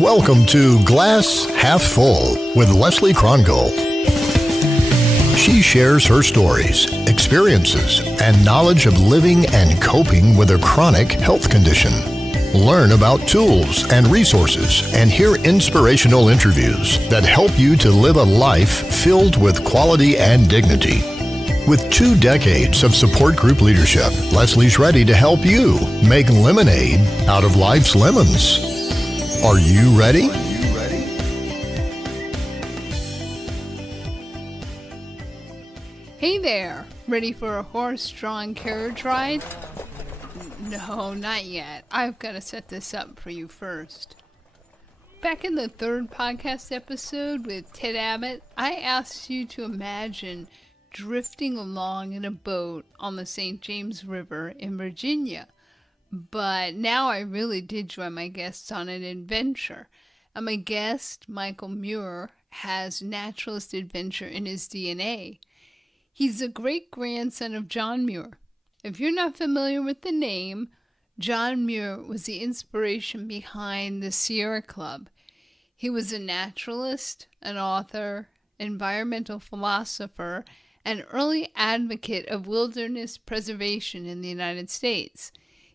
Welcome to Glass Half Full with Leslie Krongold. She shares her stories, experiences, and knowledge of living and coping with a chronic health condition. Learn about tools and resources and hear inspirational interviews that help you to live a life filled with quality and dignity. With 2 decades of support group leadership, Leslie's ready to help you make lemonade out of life's lemons. Are you ready? Hey there, ready for a horse-drawn carriage ride? No, not yet. I've got to set this up for you first. Back in the 3rd podcast episode with Ted Abbott, I asked you to imagine drifting along in a boat on the St. James River in Virginia. But now I really did join my guests on an adventure. And my guest, Michael Muir, has naturalist adventure in his DNA. He's a great-grandson of John Muir. If you're not familiar with the name, John Muir was the inspiration behind the Sierra Club. He was a naturalist, an author, environmental philosopher, and early advocate of wilderness preservation in the United States.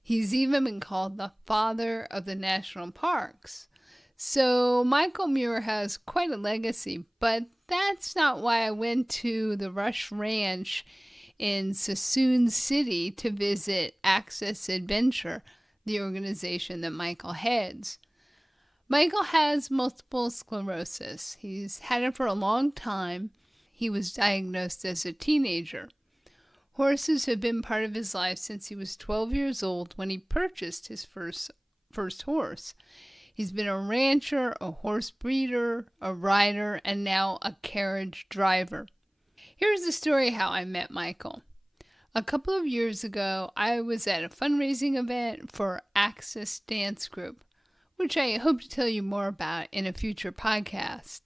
He's even been called the father of the national parks. So Michael Muir has quite a legacy, but that's not why I went to the Rush Ranch in Suisun City to visit Access Adventure, the organization that Michael heads. Michael has multiple sclerosis. He's had it for a long time. He was diagnosed as a teenager. Horses have been part of his life since he was 12 years old when he purchased his first horse. He's been a rancher, a horse breeder, a rider, and now a carriage driver. Here's the story how I met Michael. A couple of years ago, I was at a fundraising event for Access Dance Group, which I hope to tell you more about in a future podcast.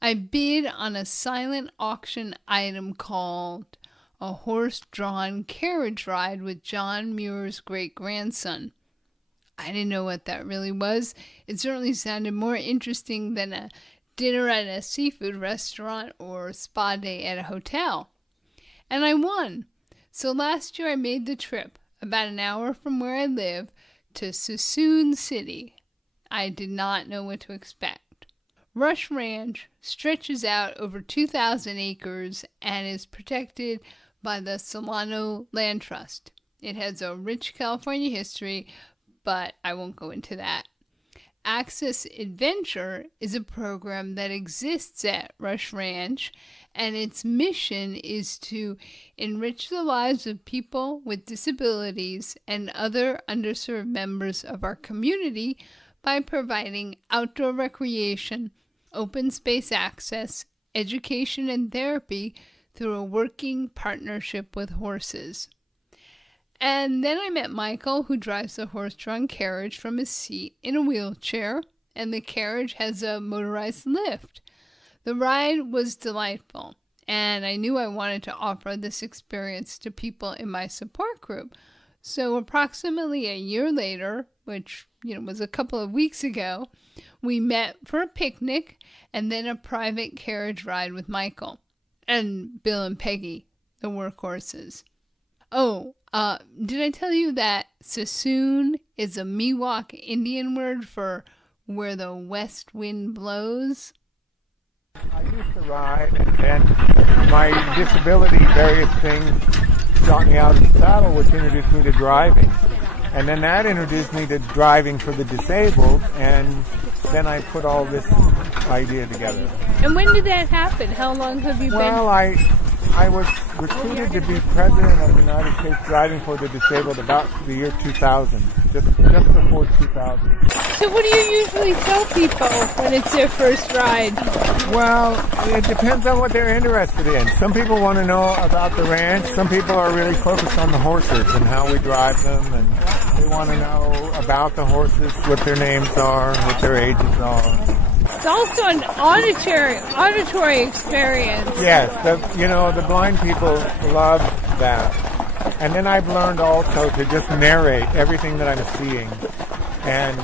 I bid on a silent auction item called a horse-drawn carriage ride with John Muir's great-grandson. I didn't know what that really was. It certainly sounded more interesting than a dinner at a seafood restaurant or spa day at a hotel. And I won. So last year I made the trip, about an hour from where I live, to Suisun City. I did not know what to expect. Rush Ranch stretches out over 2,000 acres and is protected by the Solano Land Trust. It has a rich California history, but I won't go into that. Access Adventure is a program that exists at Rush Ranch, and its mission is to enrich the lives of people with disabilities and other underserved members of our community by providing outdoor recreation, open space access, education, and therapy through a working partnership with horses. And then I met Michael, who drives a horse-drawn carriage from his seat in a wheelchair, and the carriage has a motorized lift. The ride was delightful, and I knew I wanted to offer this experience to people in my support group. So approximately a year later, which was a couple of weeks ago, we met for a picnic and then a private carriage ride with Michael and Bill and Peggy, the workhorses. Oh, did I tell you that Suisun is a Miwok Indian word for where the west wind blows? I used to ride, and my disability, various things, got me out of the saddle, which introduced me to driving. And then that introduced me to driving for the disabled, and then I put all this idea together. And when did that happen? How long have you been? Well, I was recruited to be president of the United States Driving for the Disabled about the year 2000, just before 2000. So what do you usually tell people when it's their first ride? Well, it depends on what they're interested in. Some people want to know about the ranch. Some people are really focused on the horses and how we drive them, and they want to know about the horses, what their names are, what their ages are. It's also an auditory experience. Yes, the blind people love that. And then I've learned also to just narrate everything that I'm seeing. And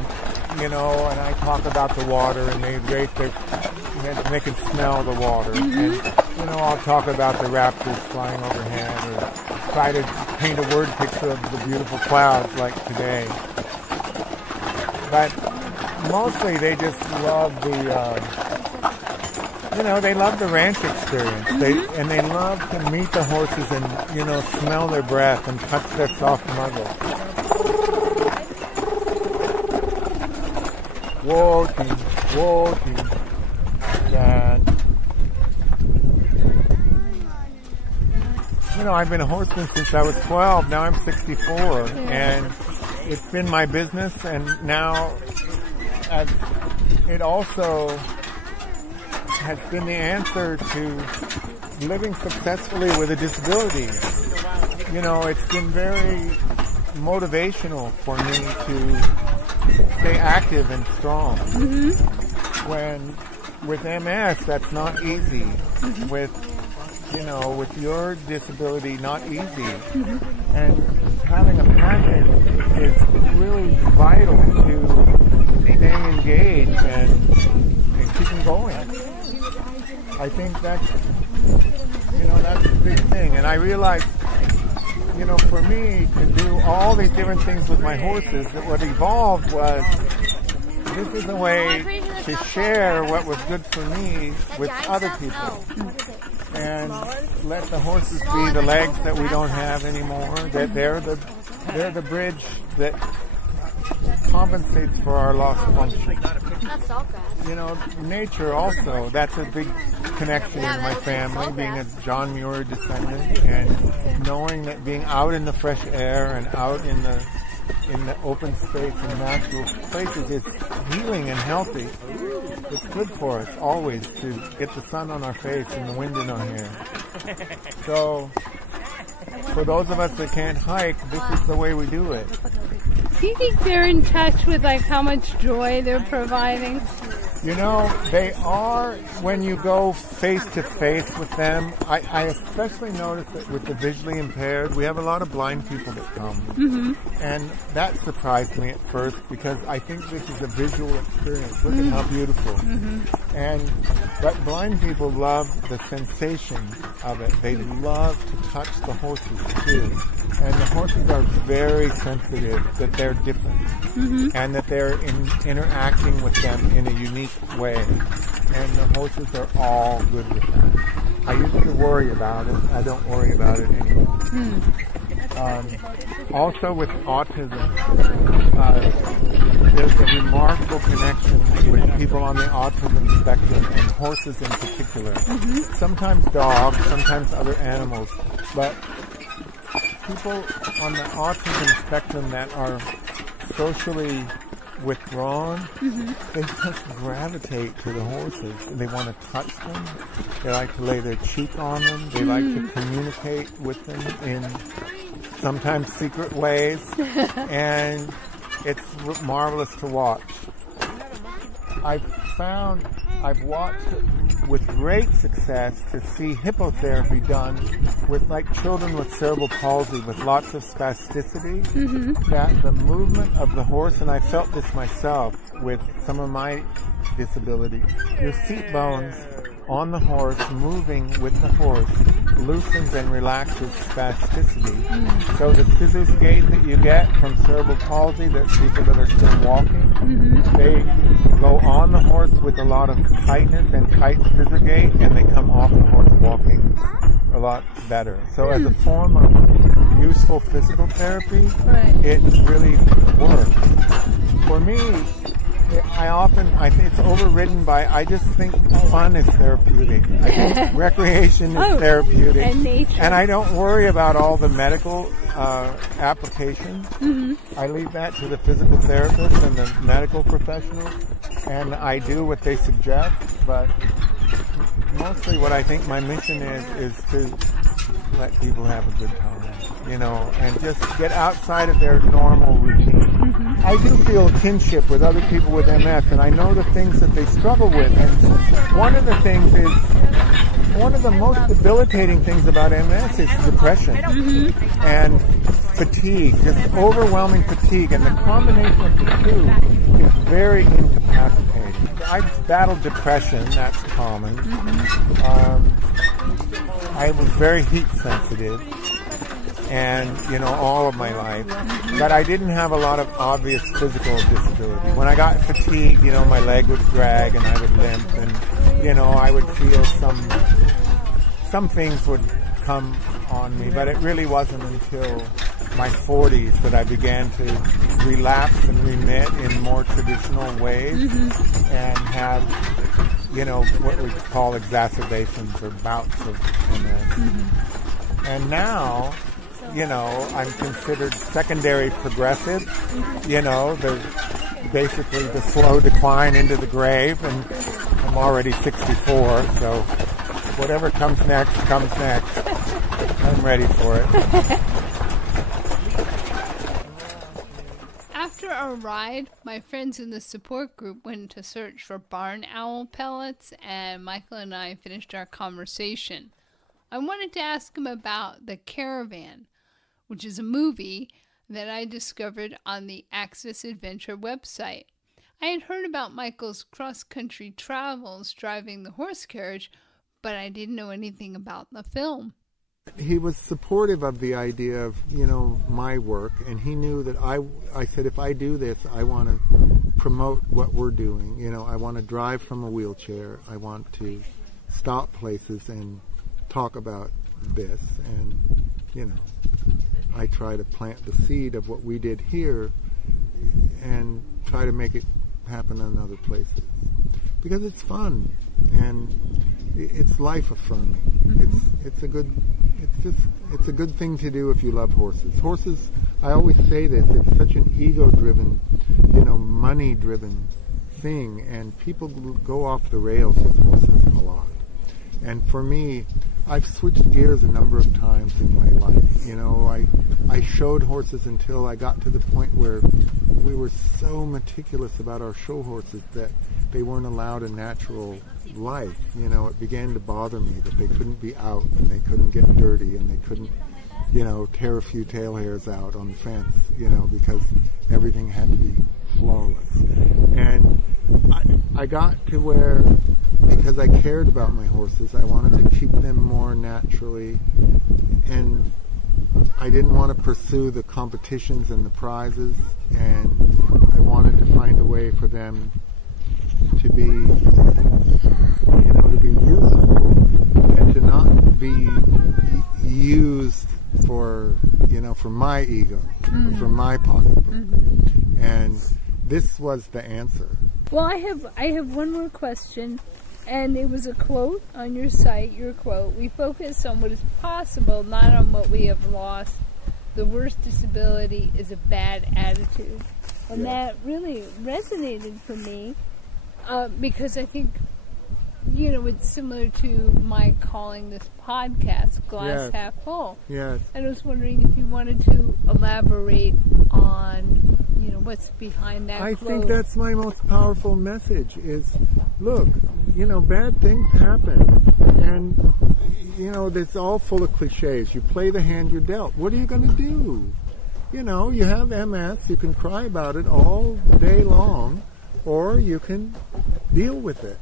you know, and I talk about the water, and they raise their heads and they can smell the water. And, you know, I'll talk about the raptors flying overhead, or try to paint a word picture of the beautiful clouds like today. But mostly they just love they love the ranch experience. And they love to meet the horses and, you know, smell their breath and touch their soft muzzle. Walking. And, you know, I've been a horseman since I was 12. Now I'm 64. And it's been my business, and now it also has been the answer to living successfully with a disability. You know, it's been very motivational for me to stay active and strong. When with MS, that's not easy. With your disability, not easy. And having a passion is really vital to staying engaged and keeping going. I think that's a big thing. And I realized, you know, for me to do all these different things with my horses, that what evolved was, this is a way to share what was good for me with other people. And let the horses be the legs that we don't have anymore, that they're the bridge that compensates for our lost function. You know, nature also, that's a big connection in my family, being a John Muir descendant, and knowing that being out in the fresh air and out in the open space and natural places is healing and healthy. It's good for us always to get the sun on our face and the wind in our hair. So for those of us that can't hike, this is the way we do it. Do you think they're in touch with like how much joy they're providing? You know, they are when you go face to face with them. I especially notice it with the visually impaired. We have a lot of blind people that come. And that surprised me at first because I think this is a visual experience. Look at how beautiful. But blind people love the sensation of it. They love to touch the horses too. And the horses are very sensitive that they're different. And that they're interacting with them in a unique way. And the horses are all good with that. I used to worry about it. I don't worry about it anymore. Also with autism, there's a remarkable connection with people on the autism spectrum and horses in particular. Sometimes dogs, sometimes other animals, but people on the autism spectrum that are socially withdrawn, they just gravitate to the horses. They want to touch them. They like to lay their cheek on them. They like to communicate with them in sometimes secret ways. And it's marvelous to watch. I've watched with great success to see hippotherapy done with like children with cerebral palsy with lots of spasticity, that the movement of the horse, and I felt this myself with some of my disability, your seat bones on the horse, moving with the horse, loosens and relaxes spasticity. So the scissors gait that you get from cerebral palsy, that people that are still walking, they go on the horse with a lot of tightness and tight scissor gait, and they come off the horse walking a lot better. So as a form of useful physical therapy, it really works. For me, I think it's overridden by, I just think fun is therapeutic. I think recreation is therapeutic. And nature. And I don't worry about all the medical applications. I leave that to the physical therapists and the medical professionals, and I do what they suggest, but mostly what I think my mission is to let people have a good time, you know, and just get outside of their normal routine. I do feel a kinship with other people with MS, and I know the things that they struggle with. And one of the most debilitating things about MS is depression. And fatigue, just overwhelming fatigue, and the combination of the two is very incapacitating. I battled depression, that's common. I was very heat sensitive, and, all of my life, but I didn't have a lot of obvious physical disability. When I got fatigued, my leg would drag and I would limp, and, I would feel some things would come on me, but it really wasn't until my 40s that I began to relapse and remit in more traditional ways and have, what we call exacerbations or bouts of MS. And now, I'm considered secondary progressive, basically the slow decline into the grave, and I'm already 64, so whatever comes next, comes next. I'm ready for it. After our ride, my friends in the support group went to search for barn owl pellets, and Michael and I finished our conversation. I wanted to ask him about The Caravan, which is a movie that I discovered on the Access Adventure website. I had heard about Michael's cross-country travels driving the horse carriage, but I didn't know anything about the film. He was supportive of the idea of, my work, and he knew that I said, if I do this, I want to promote what we're doing. I want to drive from a wheelchair. I want to stop places and talk about this, and, I try to plant the seed of what we did here and try to make it happen in other places. Because it's fun, and it's life affirming. It's a good thing to do if you love horses. Horses, I always say this, it's such an ego-driven, money-driven thing, and people go off the rails with horses a lot. And for me, I've switched gears a number of times in my life. I showed horses until I got to the point where we were so meticulous about our show horses that they weren't allowed a natural life. It began to bother me that they couldn't be out, and they couldn't get dirty, and they couldn't, tear a few tail hairs out on the fence, because everything had to be flawless. And I got to where, because I cared about my horses, I wanted to keep them more naturally, and I didn't want to pursue the competitions and the prizes, and I wanted to find a way for them to be, to be useful and to not be used for, for my ego, or for my pocketbook. And this was the answer. Well, I have one more question, and it was a quote on your site, your quote. We focus on what is possible, not on what we have lost. The worst disability is a bad attitude. And that really resonated for me, because I think, it's similar to my calling this podcast Glass Half Full. Yes. And I was wondering if you wanted to elaborate on, what's behind that I quote. think that's my most powerful message is, look, bad things happen. And, it's all full of cliches. You play the hand you're dealt. What are you going to do? You have MS. You can cry about it all day long, or you can deal with it.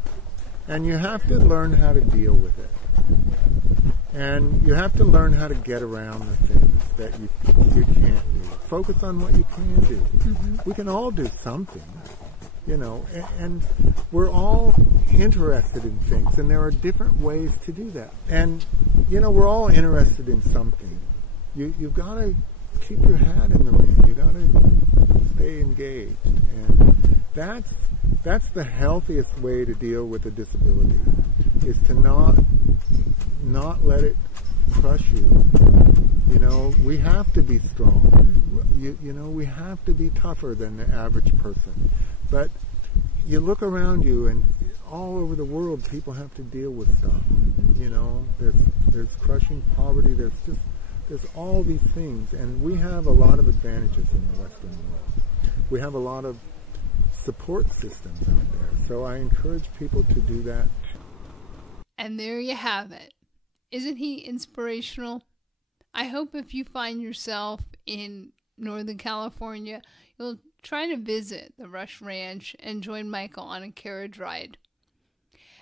And you have to learn how to deal with it. And you have to learn how to get around the things that you can't do. Focus on what you can do. We can all do something, and we're all interested in things, and there are different ways to do that. And, we're all interested in something. You've got to keep your hat in the ring. You've got to stay engaged. And that's the healthiest way to deal with a disability, is to not let it crush you. We have to be strong. We have to be tougher than the average person. But you look around you, and all over the world, people have to deal with stuff. There's crushing poverty. There's all these things, and we have a lot of advantages in the Western world. We have a lot of support systems out there. So I encourage people to do that. And there you have it. Isn't he inspirational? I hope if you find yourself in Northern California, you'll try to visit the Rush Ranch and join Michael on a carriage ride.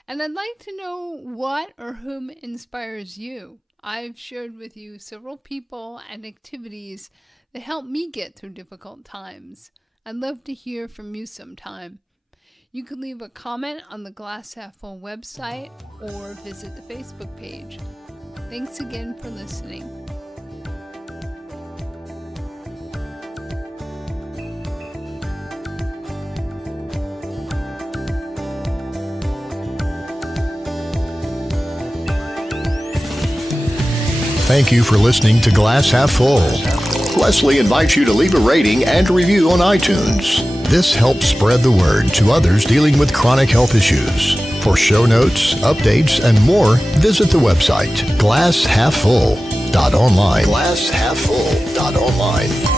And I'd like to know what or whom inspires you. I've shared with you several people and activities that help me get through difficult times. I'd love to hear from you sometime. You can leave a comment on the Glass Half Full website or visit the Facebook page. Thanks again for listening. Thank you for listening to Glass Half Full. Leslie invites you to leave a rating and review on iTunes. This helps spread the word to others dealing with chronic health issues. For show notes, updates, and more, visit the website glasshalffull.online. glasshalffull.online.